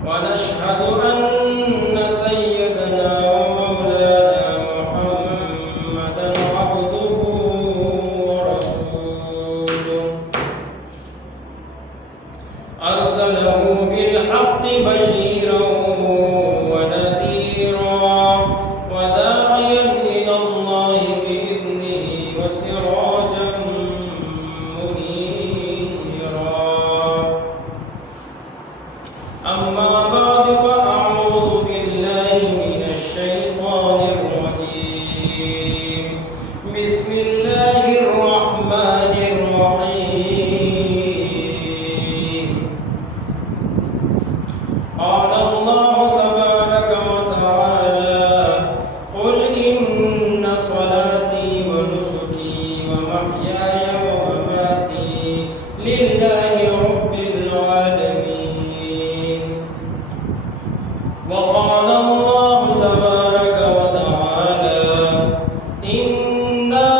ونشهد أن سيدنا ومولانا محمدا عبده ورسوله أرسله بالحق بشيرا ونذيرا وداعيا إلى الله بإذنه وسراجا منيرا. أما بعد فأعوذ بالله من الشيطان الرجيم. بسم الله الرحمن الرحيم. قال الله تبارك وتعالى: قل إن صلاتي ونسكي ومحياي ومماتي لله رب العالمين. وقال الله تبارك وتعالى: إنا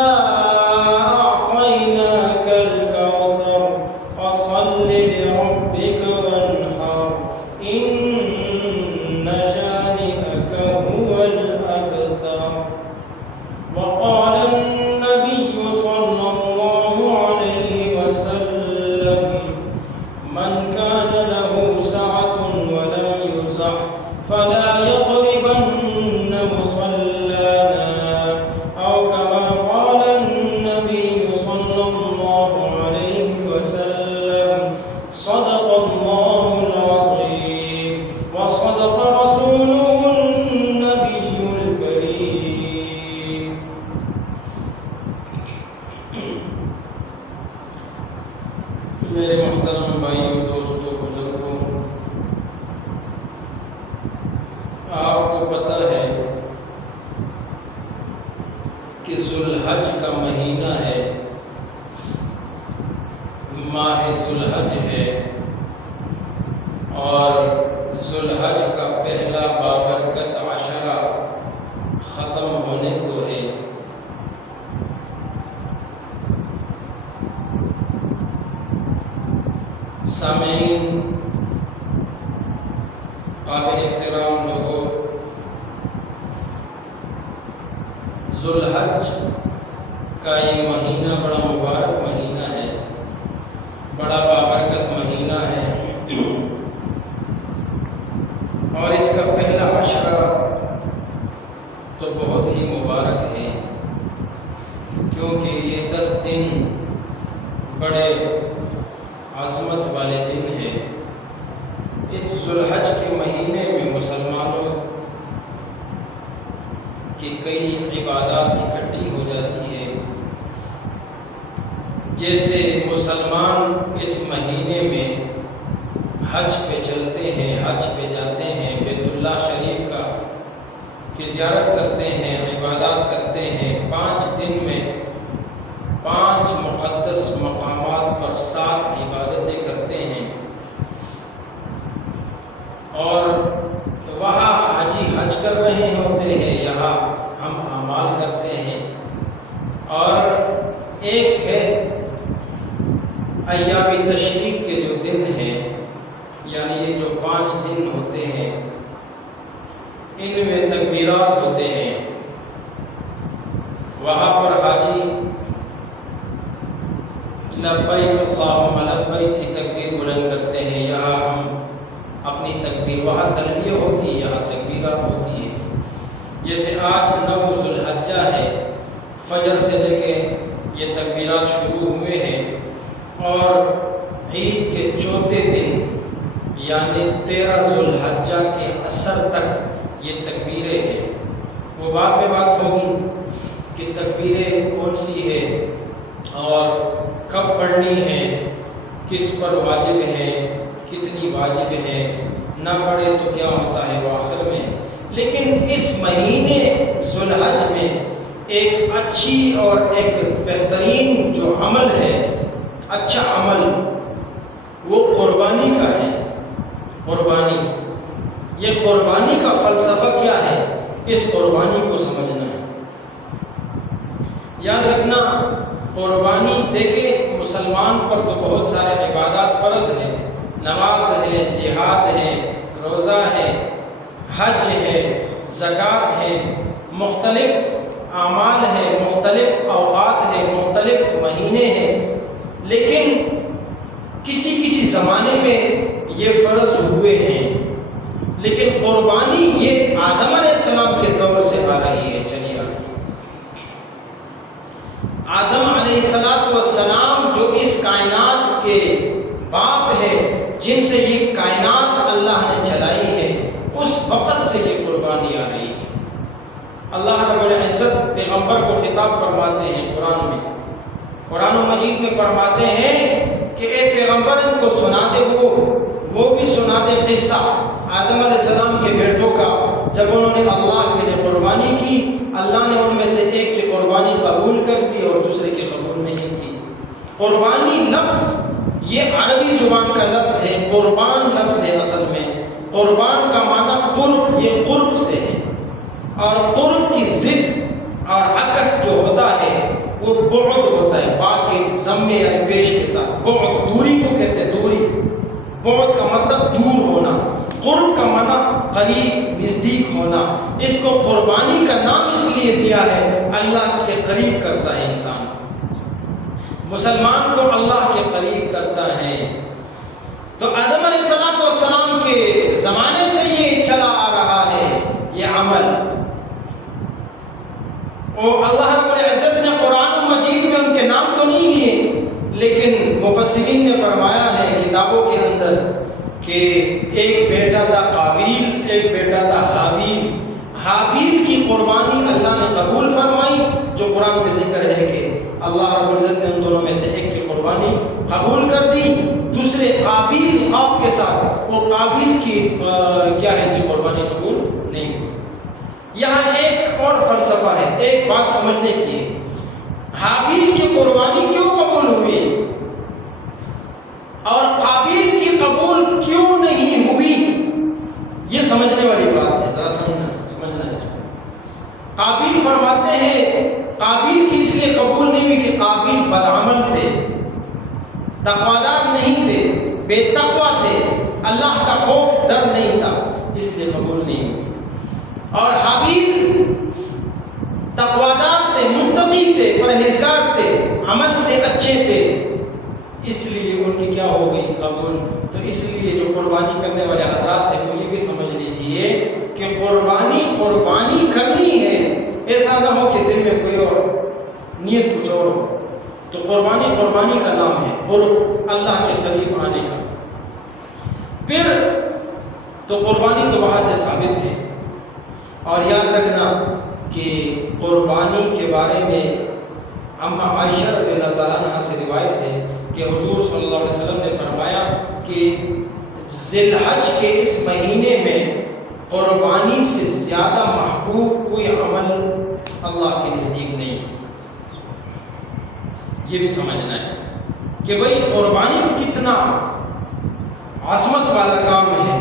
أعطيناك الكوثر فصل لربك وانحر إن شانئك هو الأبتر. وقال النبي صلى الله عليه وسلم: من كان له سعة ولم يزح فلا يقربن مصلانا، أو كما قال النبي صلى الله عليه وسلم. صدق الله العظيم وصدق رسوله النبي الكريم. میرے محترم بھائیوں، دوستوں، بزرگوں، آپ کو پتہ ہے کہ ذوالحج کا مہینہ ہے، ماہ ذوالحج ہے، اور ذوالحج کا پہلا بابرکت عشرہ ختم ہونے کو ہے۔ سامعین، قابل احترام لوگوں، ذوالحج کا یہ مہینہ بڑا مبارک مہینہ ہے، بڑا بابرکت مہینہ ہے، اور اس کا پہلا عشرہ تو بہت ہی مبارک ہے، کیونکہ یہ 10 دن بڑے عظمت والے دن ہیں۔ اس ذوالحج کے مہینے میں مسلمانوں کی کئی عبادات اکٹھی ہو جاتی ہیں۔ جیسے مسلمان اس مہینے میں حج پہ چلتے ہیں، حج پہ جاتے ہیں، بیت اللہ شریف کی زیارت کرتے ہیں، عبادات کرتے ہیں، 5 دن میں 5 مقدس مقامات پر 7 عبادتیں کرتے ہیں، اور وہاں حاجی حج کر رہے ہوتے ہیں، یہاں ہم اعمال کرتے ہیں۔ اور ایک ہے ایام تشریق کے جو دن ہیں، یعنی یہ جو 5 دن ہوتے ہیں، ان میں تکبیرات ہوتے ہیں، وہاں پر حاجی لبیک اللہم لبیک کی تکبیر بلند کرتے ہیں، یہاں ہم اپنی تکبیر، وہاں تلبیہ ہوتی ہے، یہاں تکبیرات ہوتی ہے۔ جیسے آج 9 ذوالحجہ ہے، فجر سے لے کے یہ تکبیرات شروع ہوئے ہیں، اور عید کے چوتھے دن یعنی 13 ذوالحجہ کے عصر تک یہ تکبیریں ہیں۔ وہ بعد میں بات ہوگی کہ تکبیریں کون سی ہے اور کب پڑھنی ہے، کس پر واجب ہے، کتنی واجب ہے، نہ پڑھے تو کیا ہوتا ہے، وہ آخر میں۔ لیکن اس مہینے ذوالحج میں ایک اچھی اور ایک بہترین جو عمل ہے، اچھا عمل، وہ قربانی کا ہے۔ قربانی، یہ قربانی کا فلسفہ کیا ہے، اس قربانی کو سمجھنا ہے۔ یاد رکھنا، قربانی دیکھیں مسلمان پر تو بہت سارے عبادات فرض ہیں، نماز ہے، جہاد ہے، روزہ ہے، حج ہے، زکوٰۃ ہے، مختلف اعمال ہے، مختلف اوقات ہے، مختلف مہینے ہیں، لیکن کسی کسی زمانے میں یہ فرض ہوئے ہیں، لیکن قربانی یہ آدم علیہ السلام کے دور سے آ رہی ہے، چلی آ رہی ہے۔ آدم علیہ السلام جو اس کائنات کے باپ ہے، جن سے یہ کائنات اللہ نے چلائی ہے، اس وقت سے یہ قربانی آ رہی ہے۔ اللہ رب العزت پیغمبر کو خطاب فرماتے ہیں قرآن میں، قرآن مجید میں فرماتے ہیں کہ اے پیغمبر ان کو سنا دے، وہ بھی سنا دے قصہ آدم علیہ السلام کے بیٹوں کا، جب انہوں نے اللہ کے لیے قربانی کی، اللہ نے ان میں سے ایک کی قربانی قبول کر دی اور دوسرے کی قبول نہیں کی۔ قربانی لفظ یہ عربی زبان کا لفظ ہے، قربان لفظ ہے اصل میں، قربان کا معنی قرب، یہ قرب سے ہے، اور قرب کی ضد اور عکس جو ہوتا ہے وہ بعد ہوتا ہے، باقی ضمے یعنی پیش کے ساتھ، بعد دوری کو کہتے ہیں، دوری، بعد کا مطلب دور ہونا، قرب کا معنی قریب نزدیک ہونا۔ اس کو قربانی کا نام اس لیے دیا ہے، اللہ کے قریب کرتا ہے انسان، مسلمان کو اللہ کے قریب کرتا ہے۔ تو آدم علیہ السلام کے زمانے سے یہ چلا آ رہا ہے یہ عمل، اور اللہ رب العزت نے قرآن مجید میں ان کے نام تو نہیں لیے، لیکن مفسرین نے فرمایا ہے کتابوں کے اندر کہ ایک بیٹا تھا قابیل، ایک بیٹا تھا حابیل۔ حابیل کی قربانی اللہ نے قبول فرمائی، جو قرآن میں ذکر ہے کہ اللہ رب العزت نے ان دونوں میں سے ایک کی قربانی قبول کر دی۔ دوسرے قابیل آپ کے ساتھ، وہ قابیل کی کیا ہے جی قربانی قبول نہیں ہوئی۔ یہاں ایک اور فلسفہ ہے، ایک بات سمجھنے کی ہے، حابیل کی قربانی کیوں قبول ہوئی اور قابیل کی قبول کیوں نہیں ہوئی، یہ سمجھنے والی بات ہے، ذرا سمجھنا ہے اس کو۔ قابیل فرماتے ہیں قابیل کی اس لیے قبول نہیں ہوئی کہ قابیل بدعمل تھے، تقوادار نہیں تھے، بے تقوی تھے، اللہ کا خوف ڈر نہیں تھا، اس لیے قبول نہیں ہوئی۔ اور حابیل تقوادار تھے، متقی تھے، پرہیزگار تھے، عمل سے اچھے تھے، اس لیے ان کی کیا ہو گئی قبول۔ تو اس لیے جو قربانی کرنے والے حضرات ہیں وہ یہ بھی سمجھ لیجئے کہ قربانی کرنی ہے، ایسا نہ ہو کہ دل میں کوئی اور نیت کچھ اور ہو۔ تو قربانی کا نام ہے قرب، اللہ کے قریب آنے کا۔ پھر تو قربانی تو وہاں سے ثابت ہے، اور یاد رکھنا کہ قربانی کے بارے میں اما عائشہ رضی اللہ تعالیٰ عنہ سے روایت ہے کہ حضور صلی اللہ علیہ وسلم نے فرمایا کہ ذی الحج کے اس مہینے میں قربانی سے زیادہ محبوب کوئی عمل اللہ کے نزدیک نہیں ہے۔ یہ بھی سمجھنا ہے کہ بھئی قربانی کتنا عظمت والا کام ہے،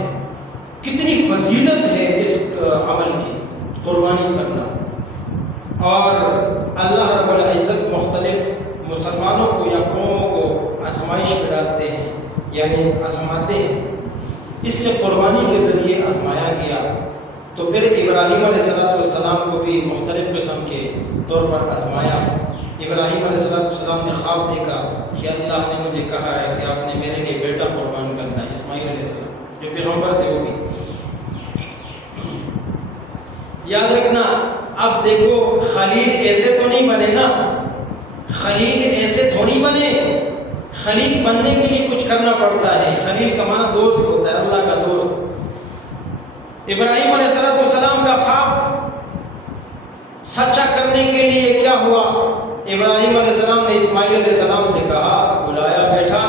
کتنی فضیلت ہے اس عمل کی، قربانی کرنا۔ اور اللہ رب العزت مختلف مسلمانوں کو یا قوموں کو آزمائش میں ڈالتے ہیں، یعنی آزماتے ہیں، اس لیے قربانی کے ذریعے آزمایا گیا۔ تو پھر ابراہیم علیہ السلام کو بھی مختلف قسم کے طور پر آزمایا۔ ابراہیم علیہ السلام نے خواب دیکھا کہ اللہ نے مجھے کہا ہے کہ آپ نے میرے لیے بیٹا قربان کرنا ہے، اسماعیل علیہ السلام جو پیغمبر تھے وہ بھی۔ یاد رکھنا، اب دیکھو خلیل ایسے تو نہیں بنے نا، خلیل ایسے تھوڑی بنے، خلیل بننے کے لیے کچھ کرنا پڑتا ہے۔ خلیل کا معنی دوست ہوتا ہے، اللہ کا دوست۔ ابراہیم علیہ السلام کا خواب سچا کرنے کے لیے کیا ہوا، ابراہیم علیہ السلام نے اسماعیل علیہ السلام سے کہا، بلایا، بیٹھا،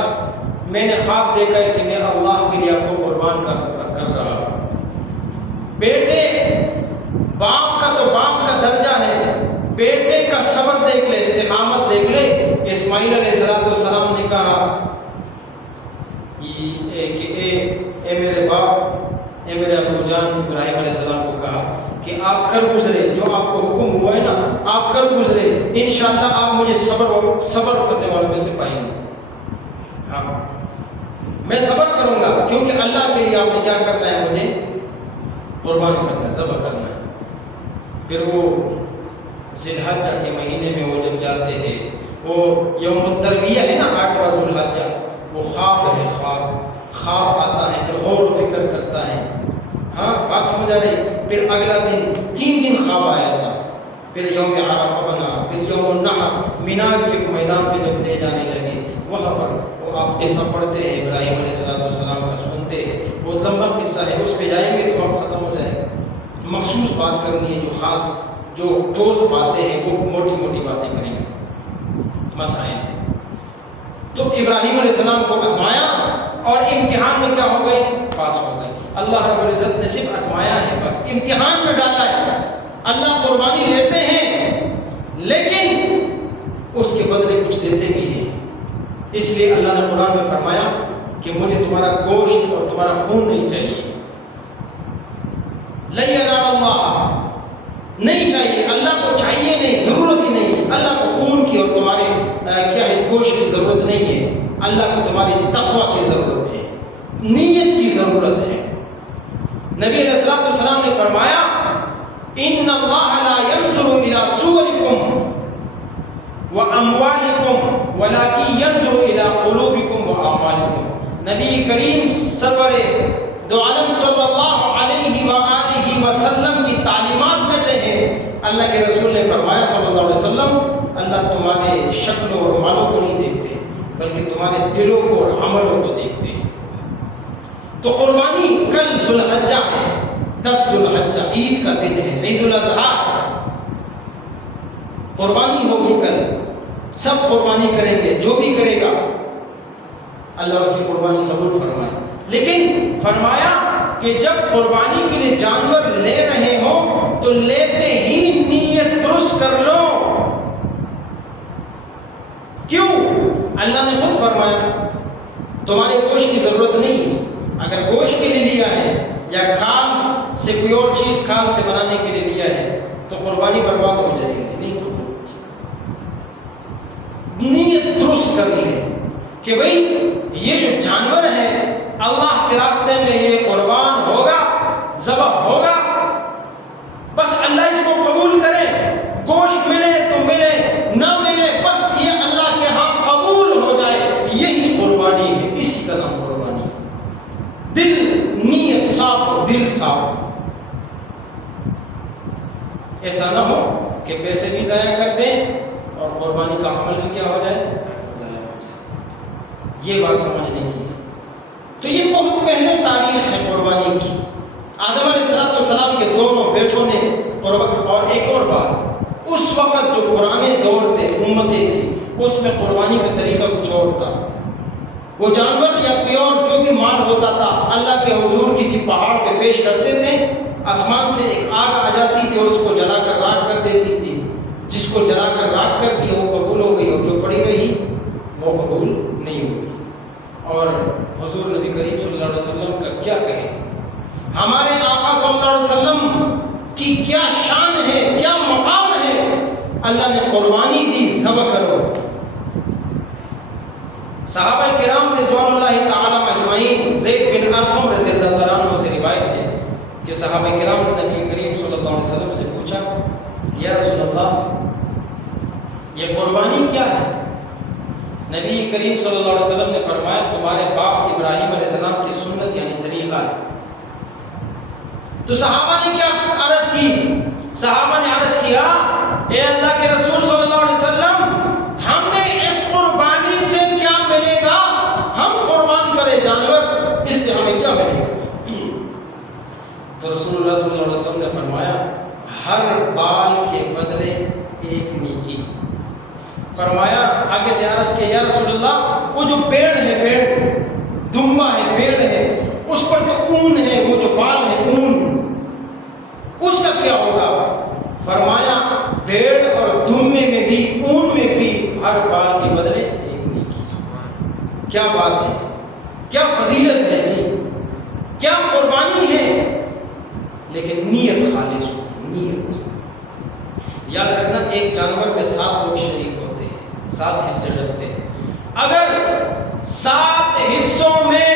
میں نے خواب دیکھا ہے کہ میں اللہ کے لیے آپ کو قربان کر رہا ہوں۔ بیٹے، باپ کا تو باپ کا درجہ ہے، بیٹے کا صبر دیکھ لے، استقامت دیکھ لے۔ اسماعیل علیہ السلام نے کہا کہ اے میرے باپ، اے میرے ابو جان، ابراہیم علیہ السلام کو کہا کہ آپ کر گزرے، جو آپ کو حکم ہوا ہے نا آپ کر گزرے، انشاءاللہ آپ مجھے صبر کرنے والوں میں سے پائیں گے۔ ہاں، میں صبر کروں گا، کیونکہ اللہ کے لیے آپ نے کیا کرنا ہے؟ مجھے قربان کرنا ہے، ذبح کرنا ہے۔ پھر وہ ذی الحجہ کے مہینے میں وہ جب جاتے ہیں، وہ یوم الترویہ ہے نا، 8واں ذو الحجہ، وہ خواب ہے، خواب آتا ہے، پھر غور و فکر کرتا ہے۔ ہاں بات سمجھ آ رہی؟ پھر اگلا دن 3 دن خواب آیا تھا، پھر یوم عرفہ بنا، پھر یوم النحر، مینا کے میدان پہ جب لے جانے لگے، وہاں پر وہ آپ قصہ پڑھتے ہیں، ابراہیم علیہ السلام کا سنتے ہیں، بہت لمبا قصہ ہے، اس پہ جائیں گے تو وقت ختم ہو جائے گا۔ مخصوص بات کرنی ہے، جو خاص جو ٹھوس باتیں ہیں وہ موٹی موٹی باتیں کریں گے، مسائل۔ تو ابراہیم علیہ السلام کو آزمایا اور امتحان میں کیا ہو گئے؟ پاس ہو گئے۔ اللہ رب العزت نے صرف آزمایا ہے، بس امتحان میں ڈالا ہے۔ اللہ قربانی لیتے ہیں لیکن اس کے بدلے کچھ دیتے بھی ہیں، اس لیے اللہ نے قرآن میں فرمایا کہ مجھے تمہارا گوشت اور تمہارا خون نہیں چاہیے، لن ینال اللہ، نہیں چاہیے، اللہ کو چاہیے نہیں، ضرورت ہی نہیں ہے، اللہ کو خون کی اور تمہارے کیا ہے گوشت کی ضرورت نہیں ہے، اللہ کو تمہاری تقوی کی ضرورت ہے، نیت کی ضرورت ہے۔ نبی علیہ السلام نے فرمایا ان اللہ لا ينظر الى صورکم واموالکم ولکن ينظر الى قلوبکم واعمالکم۔ نبی کریم سرور دو عالم صلی اللہ علیہ وآلہ وسلم کی تعلیمات میں سے ہے، اللہ کے رسول نے فرمایا صلی اللہ علیہ وسلم، اللہ تمہارے شکلوں اور مالوں کو نہیں دیکھتے بلکہ تمہارے دلوں کو اور عملوں کو دیکھتے ہیں۔ تو قربانی کل ذو الحجہ ہے، 10 ذو الحجہ، عید کا دن ہے، عید الاضحیٰ، قربانی ہوگی کل، سب قربانی کریں گے، جو بھی کرے گا اللہ اس کی قربانی قبول فرمائے۔ لیکن فرمایا کہ جب قربانی کے لیے جانور لے رہے ہو تو لیتے ہی نیت درست کر لو۔ کیوں؟ اللہ نے خود فرمایا تمہارے گوشت کی ضرورت نہیں، اگر گوشت کے لیے لیا ہے یا کھال سے کوئی اور چیز کھال سے بنانے کے لیے لیا ہے تو قربانی برباد ہو جائے گی، نہیں قبول۔ نیت درست کر لے کہ بھئی یہ جو جانور ہے اللہ کے راستے میں یہ قربان ہوگا، ذبح ہوگا، بس اللہ اس کو قبول کرے، گوشت ملے تو ملے، نہ ملے بس یہ اللہ کے ہاں قبول ہو جائے، یہی قربانی ہے، اسی کا نام قربانی ہے۔ دل نیت صاف ہو، دل صاف ہو، ایسا نہ ہو کہ پیسے بھی ضائع کر دیں اور قربانی کا عمل بھی کیا ہو جائے؟ ضائع ہو جائے۔ یہ بات سمجھنے کی ہے۔ تو یہ بہت پہلے تاریخ ہے قربانی کی، آدم علیہ السلام کے دونوں بیٹوں نے قربانی۔ اور ایک اور بات، اس وقت جو پرانے دور تھے، امتیں تھی، اس میں قربانی کا طریقہ کچھ اور تھا۔ وہ جانور یا کوئی اور جو بھی مال ہوتا تھا اللہ کے حضور کسی پہاڑ پہ پیش کرتے تھے، آسمان سے ایک آگ آ جاتی تھی اور اس کو جلا کر راکھ کر دیتی تھی، جس کو جلا کر راکھ کر دی وہ قبول ہو گئی اور جو پڑی رہی وہ قبول نہیں ہوئی۔ اور حضور نبی کریم صلی اللہ علیہ وسلم کا کیا کہیں، ہمارے آقا صلی اللہ علیہ وسلم کی کیا شان ہے، کیا مقام ہے، اللہ نے قربانی دی، ذبح کرو۔ صحابہ کرام رضوان اللہ تعالی اجمعین، زید بن ارقم رضی اللہ تعالیٰ عنہ سے روایت ہے کہ صحابہ کرام نے نبی کریم صلی اللہ علیہ وسلم سے پوچھا، یا رسول اللہ یہ قربانی کیا ہے؟ نبی کریم صلی اللہ علیہ وسلم نے فرمایا تمہارے باپ ابراہیم علیہ السلام کی سنت یعنی طریقہ ہے۔ تو صحابہ نے کیا عرض کی؟ صحابہ نے عرض کیا، اے اللہ کے رسول صلی اللہ علیہ وسلم، ہمیں اس قربانی سے کیا ملے گا؟ ہم قربان کرے جانور، اس سے ہمیں کیا ملے گا؟ تو رسول اللہ صلی اللہ علیہ وسلم نے فرمایا ہر بال کے بدلے ایک نیکی۔ فرمایا آگے سے عرض کیا، یا رسول اللہ وہ جو پیڑ ہے، پیڑ دمبا ہے، پیڑ ہے، اس پر جو اون ہے، وہ جو بال ہے اون، اس کا کیا ہوگا؟ فرمایا پیڑ اور دمبے میں بھی، اون میں بھی ہر بال کے بدلے ایک نیکی۔ کیا بات ہے، کیا فضیلت ہے جی، کیا قربانی ہے، لیکن نیت خالص ہو، نیت۔ یاد رکھنا ایک جانور میں 7 لوگ شریک ہوتے ہیں، 7 حصے ڈلتے ہیں، اگر 7 حصوں میں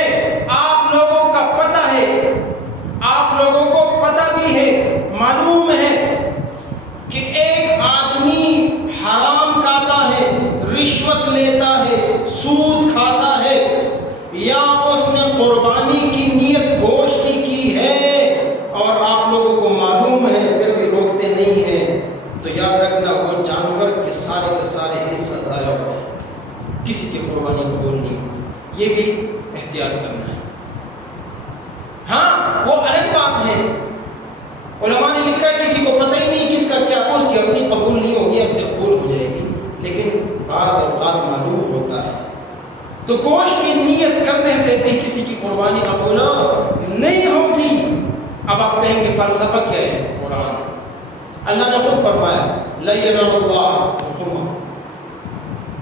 وہ الگ بات ہے۔ علماء نے لکھا ہے کسی کو پتہ ہی نہیں کس کا کیا، اس کی اپنی قبول نہیں ہوگی، اپنی قبول ہو جائے گی، لیکن بعض اوقات معلوم ہوتا ہے۔ تو گوشت کی نیت کرنے سے بھی کسی کی قربانی قبول نہیں ہوگی۔ اب آپ کہیں گے فلسفہ کیا ہے؟ قرآن، اللہ نے خود فرمایا لا ينال اللہ حکم،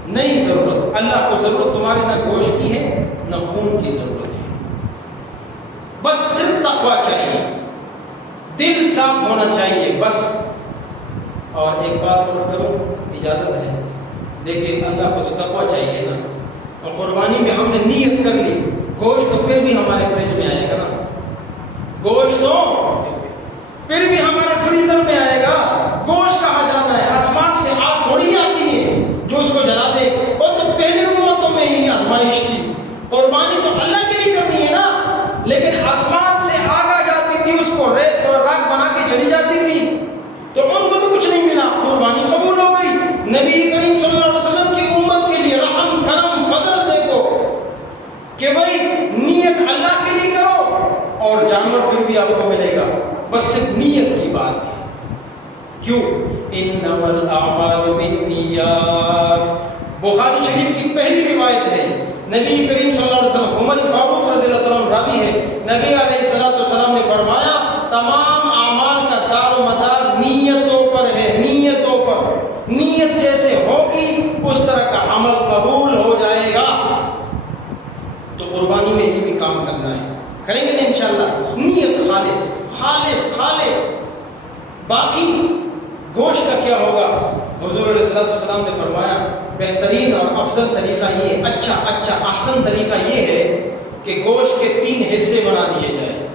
نہیں ضرورت، اللہ کو ضرورت تمہارے نہ گوشت کی ہے نہ خون کی ضرورت ہے، بس صرف تقویٰ چاہیے، دل صاف ہونا چاہیے بس۔ اور ایک بات اور کروں، اجازت ہے، دیکھیں اللہ کو تو تقویٰ چاہیے نا، اور قربانی میں ہم نے نیت کر لی، گوشت تو پھر بھی ہمارے فریج میں آئے گا نا، گوشت تو پھر بھی ہمارے فریزر میں آئے گا۔ گوشت کہاں جانا ہے؟ آسمان سے آگ تھوڑی آتی ہے جو اس کو جلا دے، اور تو پہلی امتوں میں ہی آزمائش تھی، قربانی تو اللہ کے لیے کرنی ہے نا، لیکن آسمان سے آگ آ جاتی تھی، اس کو ریت اور راکھ بنا کے چلی جاتی تھی، تو ان کو تو کچھ نہیں ملا، قربانی قبول ہو گئی۔ نبی کریم صلی اللہ علیہ وسلم کی امت کے لیے رحم کرم فضل دیکھو کہ بھائی نیت اللہ کے لیے کرو، اور جانور پھر بھی آپ کو ملے گا، بس صرف نیت کی بات ہے۔ کیوں؟ انما الاعمال بالنیات، بخاری شریف کی پہلی روایت ہے، نبی کریم صلی اللہ علیہ وسلم، عمر فاروق رضی اللہ عنہ راوی ہے، نبی علیہ السلام نے فرمایا تمام اعمال کا دار و مدار نیتوں پر ہے، نیتوں پر، نیت جیسے ہوگی اس طرح کا عمل قبول ہو جائے گا۔ تو قربانی میں یہ بھی کام کرنا ہے، کریں گے نا انشاءاللہ، نیت خالص خالص خالص۔ باقی گوشت کا کیا ہوگا؟ حضور علیہ السلام نے فرمایا بہترین اور افضل طریقہ یہ، اچھا احسن طریقہ یہ ہے کہ گوشت کے 3 حصے بنا دیے جائیں،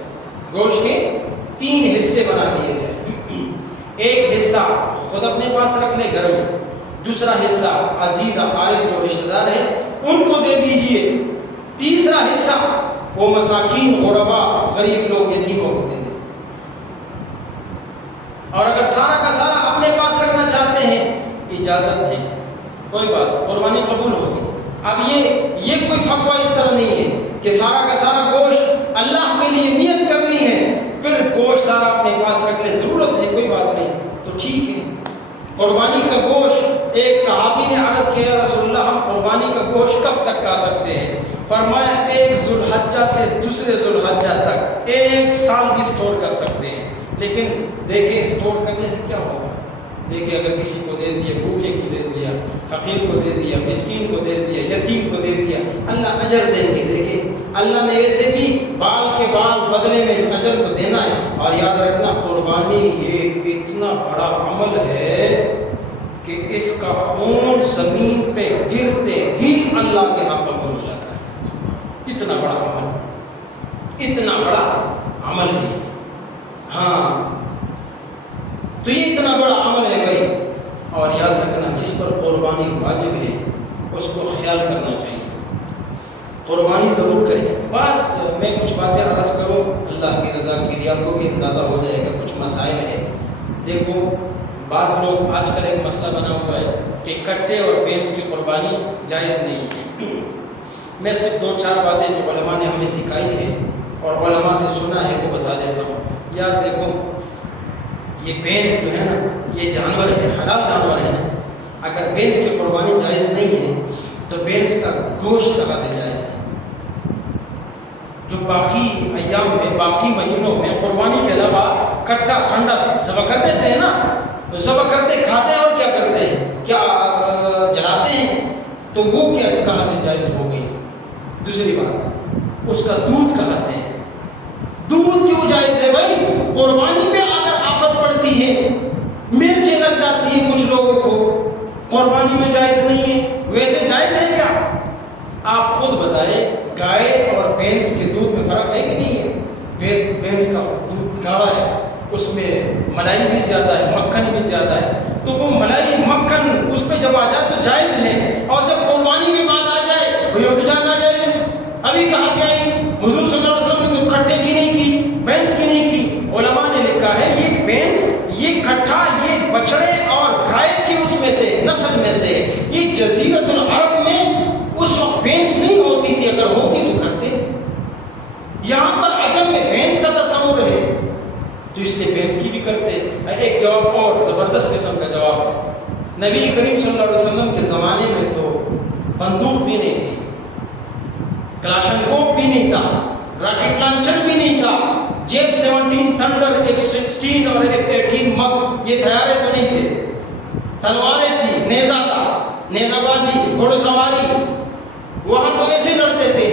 گوشت کے 3 حصے بنا دیے جائیں، ایک حصہ خود اپنے پاس رکھ لے گھر میں، دوسرا حصہ عزیز اقارب جو رشتہ دار ہیں ان کو دے دیجئے، تیسرا حصہ وہ مساکین غربا غریب لوگ یتیموں کو دے دیں۔ اور اگر سارا کا سارا اپنے پاس رکھنا چاہتے ہیں اجازت ہے، کوئی بات، قربانی قبول ہوگی۔ اب یہ کوئی فتویٰ اس طرح نہیں ہے کہ سارا کا سارا گوشت اللہ کے لیے نیت کرنی ہے پھر گوشت سارا اپنے پاس رکھ لے، ضرورت ہے کوئی بات نہیں تو ٹھیک ہے۔ قربانی کا گوشت، ایک صحابی نے عرض کیا رسول اللہ ہم قربانی کا گوشت کب تک کھا سکتے ہیں؟ فرمایا 1 ذوالحجہ سے دوسرے ذوالحجہ تک 1 سال بھی سٹور کر سکتے ہیں، لیکن دیکھیں سٹور کرنے سے کیا ہوگا؟ دیکھیں اگر کسی کو دے دیا، بھوکے کو دے دیا، فقیر کو دے دیا، مسکین کو دے دیا، یتیم کو دے دیا، اللہ اجر دیں گے۔ دیکھیں اللہ نے ایسے بھی بال کے بال بدلے میں اجر تو دینا ہے۔ اور یاد رکھنا قربانی یہ اتنا بڑا عمل ہے کہ اس کا خون زمین پہ گرتے ہی اللہ کے ہاں قبول ہو جاتا ہے، اتنا بڑا عمل، اتنا بڑا عمل ہے۔ ہاں تو یہ اتنا بڑا عمل ہے بھائی، اور یاد رکھنا جس پر قربانی واجب ہے اس کو خیال کرنا چاہیے، قربانی ضرور کریں۔ بس میں کچھ باتیں عرض کروں اللہ کی رضا کے لیے، آپ کو بھی اندازہ ہو جائے گا کچھ مسائل ہیں۔ دیکھو بعض لوگ آج کل ایک مسئلہ بنا ہوا ہے کہ کٹے اور بینس کی قربانی جائز نہیں ہے۔ میں صرف 2-4 باتیں جو علماء نے ہمیں سکھائی ہے اور علماء سے سنا ہے وہ بتا دیتا ہوں۔ یار دیکھو یہ بینس جو ہے نا یہ جانور ہے، حلال جانور ہے، اگر بینس کی قربانی جائز نہیں ہے تو بینس کا گوشت کہاں سے جائز ہے؟ جو باقی ایام میں باقی مہینوں میں قربانی کے علاوہ کٹا سانڈا ذبح کر دیتے ہیں نا، تو ذبح کرتے کھاتے ہیں اور کیا کرتے ہیں؟ کیا جلاتے ہیں؟ تو وہ کیا کہاں سے جائز ہو گئی؟ دوسری بات اس کا دودھ کہاں سے ہے؟ دودھ کیوں جائز ہے بھائی؟ قربانی پہ اگر آفت پڑتی ہے، مرچیں لگ جاتی ہے کچھ لوگوں کو، قربانی میں جائز نہیں ہے، ویسے جائز ہے کیا؟ آپ خود بتائیں گائے اور بھینس کے دودھ میں فرق ہے کہ نہیں ہے؟ بھینس کا دودھ گاڑا ہے، اس میں ملائی بھی زیادہ ہے، مکھن بھی زیادہ ہے، تو وہ ملائی مکھن اس پہ جب آ جائے تو جائز ہے، اور جب قربانی میں بات آ جائے وہ اٹھ جانا جائز ہے۔ ابھی کہاں سے آئی؟ حضور صلی اللہ علیہ وسلم نے تو کھٹے کی نہیں کی، بھینس کی نہیں کی۔ علماء نے لکھا ہے یہ بھینس، یہ کھٹا، یہ بچڑے اور گائے کی اس میں سے نسل میں سے، یہ جزیرۃ العرب میں اس وقت بھینس نہیں ہوتی تھی، اگر ہوتی تو کرتے۔ یہاں پر عجم میں بھینس کا تو اس لیے بینس کی بھی کرتے ہیں۔ ایک جواب اور زبردست قسم کا جواب ہے، نبی کریم صلی اللہ علیہ وسلم کے زمانے میں تو بندوق بھی نہیں تھی، کلاشنکوف بھی نہیں تھا، راکٹ لانچر بھی نہیں تھا، جیب 17 تھنڈر، F-16 اور F-18 مگ یہ طیارے تو نہیں تھے، تلواریں تھی، نیزہ تھا، نیزہ بازی، گھوڑ سواری، وہاں تو ایسے لڑتے تھے۔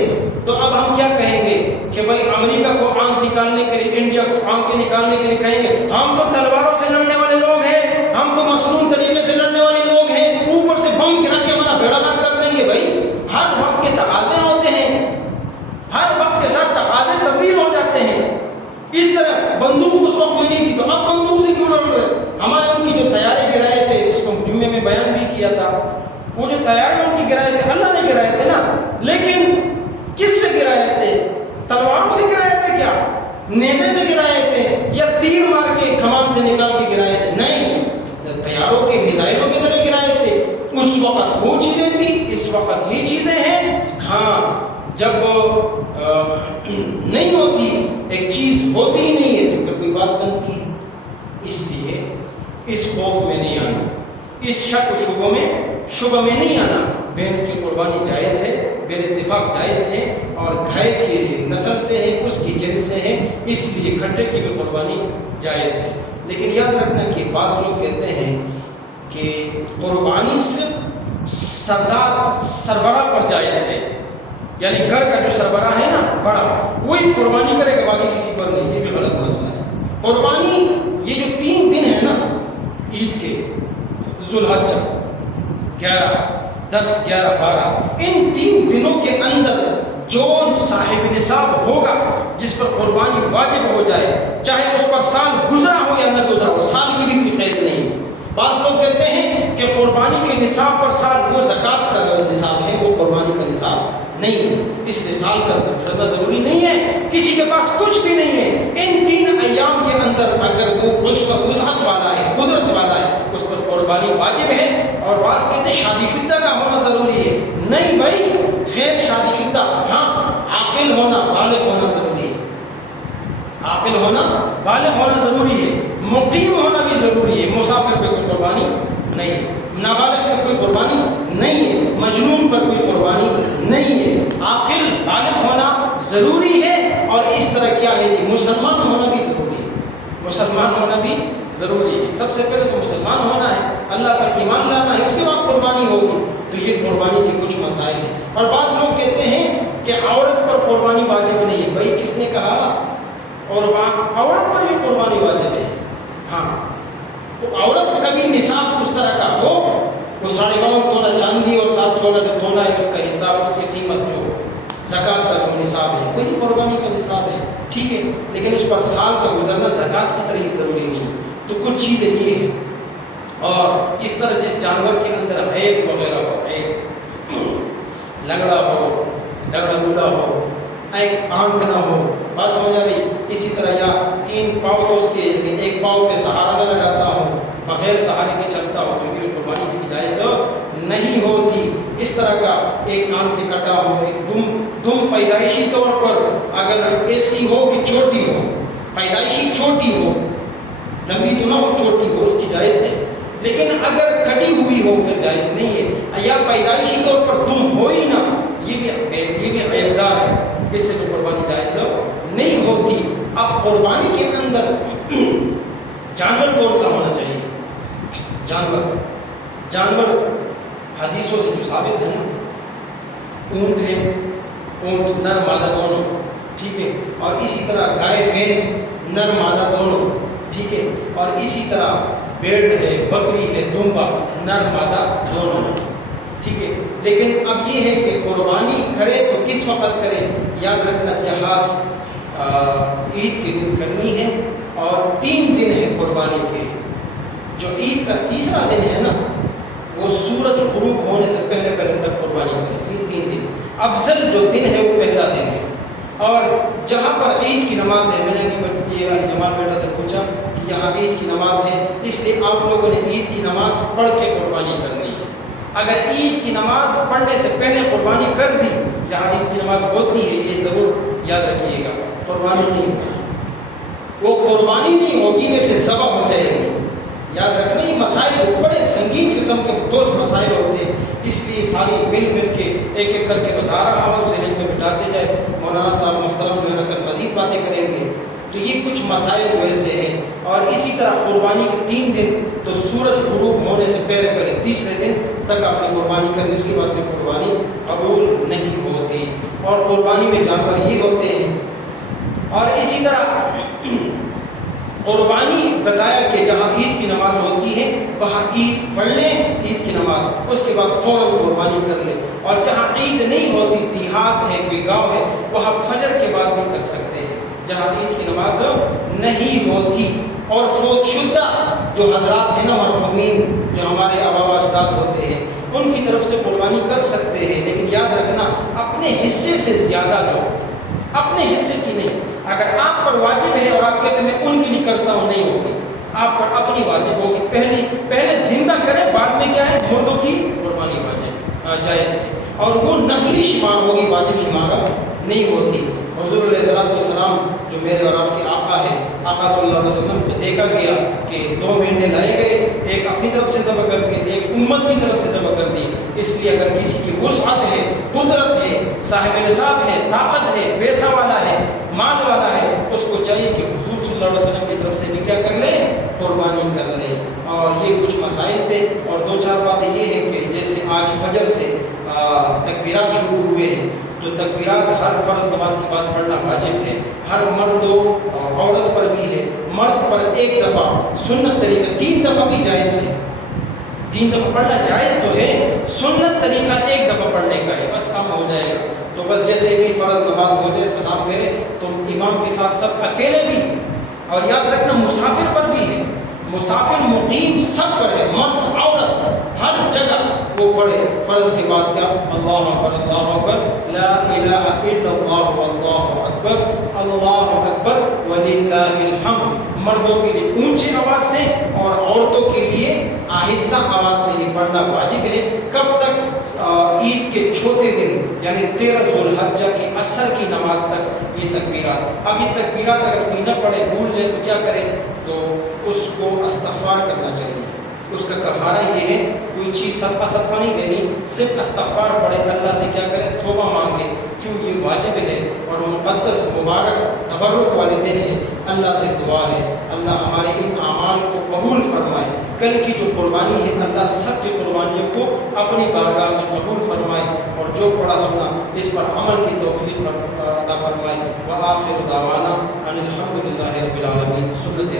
تو اب ہم کیا کہیں گے کہ بھائی امریکہ کو آنکھ نکالنے کے لیے، انڈیا کو آنکھ نکالنے کے لیے کہیں گے ہم تو تلواروں سے لڑنے والے لوگ ہیں، ہم تو مصنوع طریقے سے لڑنے والے لوگ ہیں، اوپر سے بم گرا کے ہمارا بیڑا گرک کر دیں گے۔ بھائی ہر وقت کے تقاضے ہوتے ہیں، ہر وقت کے ساتھ تقاضے تبدیل ہو جاتے ہیں۔ اس طرح بندوق اس وقت میں نہیں تھی تو اب بندوق سے کیوں لڑ رہے؟ ہمارے ان کی جو طیارے گرائے تھے، اس کو جمعے میں بیان بھی کیا تھا، وہ جو طیارے ان کی گرائے تھے اللہ نے گرائے تھے نا، لیکن کس سے گرائے تھے؟ تلواروں سے گرائے تھے کیا؟ نیزے سے گرائے تھے یا تیر مار کے کمان سے نکال کے گرائے تھے؟ نہیں، طیاروں کے میزائلوں کے ذریعے گرائے تھے۔ اس وقت وہ چیزیں تھی، اس وقت یہ چیزیں ہیں۔ ہاں جب نہیں ہوتی، ایک چیز ہوتی ہی نہیں ہے تو پھر کوئی بات بنتی ہے۔ اس لیے اس خوف میں نہیں آنا، اس شک و شبہ میں نہیں آنا۔ بھینس کی قربانی جائز ہے، بے اتفاق جائز ہے، اور گھر کی نسل سے ہے، اس کی جنس سے ہے، اس لیے کھٹے کی بھی قربانی جائز ہے۔ لیکن یاد رکھنا کہ بعض لوگ کہتے ہیں کہ قربانی صرف سربراہ پر جائز ہے، یعنی گھر کا جو سربراہ ہے نا، بڑا، وہی قربانی کرے گا، باقی کسی پر نہیں۔ یہ بھی غلط مسئلہ ہے۔ قربانی یہ جو 3 دن ہے نا عید کے، ذوالحجہ 11، 10، 11، 12، ان 3 دنوں کے اندر جو صاحب نصاب ہوگا، جس پر قربانی واجب ہو جائے، چاہے اس پر سال گزرا ہو یا نہ گزرا ہو، سال کی بھی کوئی قید نہیں۔ بعض لوگ کہتے ہیں کہ قربانی کے نصاب پر سال، وہ زکوٰۃ کا نصاب ہے، وہ قربانی کا نصاب نہیں ہے، اس لیے سال کا گزرنا ضروری نہیں ہے۔ کسی کے پاس کچھ بھی نہیں ہے، ان 3 ایام کے اندر اگر وہ وسعت والا ہے، قدرت والا ہے، اس پر قربانی واجب ہے۔ اور بعض کہتے ہیں شادی شدہ کا ہونا ضروری ہے۔ نہیں بھائی، غیر شادی شدہ، ہاں عاقل ہونا، بالغ ہونا ضروری ہے، عاقل ہونا، بالغ ہونا ضروری ہے، مقیم ہونا بھی ضروری ہے۔ مسافر پہ کوئی قربانی نہیں ہے، نابالغ پر کوئی قربانی نہیں ہے، مجنون پر کوئی قربانی نہیں ہے۔ عاقل بالغ ہونا ضروری ہے، اور اس طرح کیا ہے جی، مسلمان ہونا بھی ضروری ہے، مسلمان ہونا بھی ضروری ہے۔ سب سے پہلے تو مسلمان ہونا ہے، اللہ پر ایمان لانا ہے، اس کے بعد قربانی ہوگی۔ تو یہ قربانی کے کچھ مسائل ہیں۔ اور بعض لوگ کہتے ہیں کہ عورت پر قربانی واجب نہیں ہے۔ بھائی کس نے کہا؟ اور عورت پر بھی قربانی واجب ہے۔ ہاں تو عورت کا بھی نصاب اس طرح کا ہو، وہ 52 تولہ چاندی اور 7 تولہ ہے، اس کا حساب، اس کی قیمت جو زکوٰۃ کا جو نصاب ہے، وہی قربانی کا نصاب ہے، ٹھیک ہے، لیکن اس پر سال کا گزرنا زکوٰۃ کی طرح ضروری نہیں۔ تو کچھ چیزیں یہ ہیں۔ اور اس طرح جس جانور کے اندر عیب وغیرہ ہو، عیب، لنگڑا ہو، لنگڑا لولا ہو، ایک آنکھ نہ ہو، بات سمجھ آ رہی، اسی طرح یا 3 پاؤں تو اس کے ایک پاؤں پہ سہارا نہ لگاتا ہو، بغیر سہارے کے چلتا ہو، تو یہ قربانی اس کی جائز نہیں ہوتی۔ اس طرح کا ایک کان سے کٹا ہو، ایک دم پیدائشی طور پر اگر ایسی ہو کہ چھوٹی ہو، پیدائشی چھوٹی ہو، لمبی تو نہ ہو، چھوٹی ہو، اس کی جائز ہے۔ لیکن اگر کٹی ہوئی ہو پھر جائز نہیں ہے، یا پیدائشی طور پر دم ہو ہی نہ، یہ بھی عیبدار ہے، اس سے بھی قربانی جائز نہیں ہوتی۔ اب قربانی کے اندر جانور کون سا ہونا چاہیے؟ جانور حدیثوں سے جو ثابت ہے نا، اونٹ ہے، اونٹ نر مادہ دونوں، ٹھیک ہے، اور اسی طرح گائے بھینس نر مادہ دونوں، ٹھیک ہے، اور اسی طرح بھیڑ ہے، بکری ہے، دمبا نر مادہ دونوں، ٹھیک ہے۔ لیکن اب یہ ہے کہ قربانی کرے تو کس وقت کرے؟ یاد رکھنا، جہاد عید کے دن کرنی ہے، اور 3 دن ہے قربانی کے۔ جو عید کا تیسرا دن ہے نا، وہ سورج غروب ہونے سے پہلے تک قربانی کرے، یہ 3 دن۔ افضل جو دن ہے وہ پہلا دن ہے۔ اور جہاں پر عید کی نماز ہے، میں نے یہ جمال بیٹا سے پوچھا کہ یہاں عید کی نماز ہے، اس لیے آپ لوگوں نے عید کی نماز پڑھ کے قربانی کرنی ہے۔ اگر عید کی نماز پڑھنے سے پہلے قربانی کر دی، جہاں عید کی نماز ہوتی ہے، یہ ضرور یاد رکھیے گا، قربانی نہیں ہوتی۔ وہ قربانی نہیں ہوگی، ویسے ذبح ہو جائے گی۔ یاد رکھنا یہ مسائل بڑے سنگین قسم کے ٹھوس مسائل ہوتے ہیں، اس لیے ساری مل کے ایک ایک کر کے بتا رہا ہوں، ذہن میں بٹھاتے جائے۔ مولانا صاحب محترم جو ہے نا کل مزید باتیں کریں گے، تو یہ کچھ مسائل ویسے ہیں۔ اور اسی طرح قربانی کے 3 دن تو سورج غروب ہونے سے پہلے تیسرے دن تک آپ نے قربانی کرنی، اس کے بعد میں قربانی قبول نہیں ہوتی۔ اور قربانی میں جانور یہ ہوتے ہیں۔ اور اسی طرح قربانی بتایا کہ جہاں عید کی نماز ہوتی ہے وہاں عید پڑھ لیں، عید کی نماز، اس کے بعد فوراً قربانی کر لیں۔ اور جہاں عید نہیں ہوتی، دیہات ہے، کوئی گاؤں ہے، وہاں فجر کے بعد بھی کر سکتے ہیں جہاں عید کی نماز نہیں ہوتی۔ اور فوت شدہ جو حضرات ہیں نا مرحومین، جو ہمارے آبا و اجداد ہوتے ہیں، ان کی طرف سے قربانی کر سکتے ہیں، لیکن یاد رکھنا اپنے حصے سے زیادہ دو، اپنے حصے کی نہیں۔ اگر آپ پر واجب ہے اور آپ کہتے ہیں میں ان کے لیے کرتا ہوں، نہیں ہوگی، آپ پر اپنی واجب ہوگی۔ پہلے زندہ کریں، بعد میں کیا ہے مردوں کی قربانی واجب جائز ہے، اور وہ نفلی شمار ہوگی، واجب شمار نہیں ہوتی۔ حضور علیہ السلام جو میرے اور آپ کے آقا ہے، آقا صلی اللہ علیہ وسلم کو دیکھا گیا کہ 2 مینڈے لائے گئے، ایک اپنی طرف سے ذبح کر کے ایک امت کی طرف سے ذبح کر دی۔ اس لیے اگر کسی کی وسعت ہے، قدرت ہے، صاحب نصاب ہے، طاقت ہے، پیسہ والا ہے، مال والا ہے، اس کو چاہیے کہ حضور صلی اللہ علیہ وسلم کی طرف سے بھی کیا کر لے، قربانی کر لے۔ اور یہ کچھ مسائل تھے، اور 2-4 باتیں یہ ہیں کہ جیسے آج فجر سے تکبیرات شروع ہوئے ہیں، تو تکبیرات ہر فرض نماز کے بعد پڑھنا واجب ہے، ہر مرد و عورت پر بھی ہے۔ مرد پر 1 دفعہ سنت طریقہ، 3 دفعہ بھی جائز ہے، 3 دفعہ پڑھنا جائز تو ہے، سنت طریقہ 1 دفعہ پڑھنے کا ہے، بس کام ہو جائے گا۔ تو بس جیسے بھی فرض نماز ہو جائے سلام پھیرے تو امام کے ساتھ سب اکیلے بھی، اور یاد رکھنا مسافر پر بھی ہے، مسافر مقیم سب پر ہے، مرد عورت ہر جگہ وہ پڑھے فرض کے بعد کیا، اللہ اکبر، لا الہ الا اللہ واللہ اکبر، اللہ اکبر وللہ الحمد۔ مردوں کے لیے اونچی آواز سے اور عورتوں کے لیے آہستہ آواز سے یہ پڑھنا واجب ہے۔ کب تک؟ عید کے چوتھے دن یعنی 13 ذو الحجہ کی عصر کی نماز تک یہ تکبیرات۔ اب یہ تکبیرات اگر کوئی نہ پڑھے، بھول جائے تو کیا کرے؟ تو اس کو استغفار کرنا چاہیے۔ اس کا کفارہ یہ ہے، کوئی چیز صدقہ نہیں دینی، صرف استغفار پڑھے، اللہ سے کیا کرے؟ توبہ مانگے، کیوں یہ واجب ہے اور مقدس مبارک تبرک والے دن ہے۔ اللہ سے دعا ہے اللہ ہمارے ان اعمال کو قبول فرمائے۔ کل کی جو قربانی ہے اللہ سب کی قربانیوں کو اپنی بارگاہ میں قبول فرمائے، اور جو پڑھا سنا اس پر عمل کی توفیق عطا فرمائے۔ وآخر دعوانا ان الحمد للہ رب العالمین۔ سنت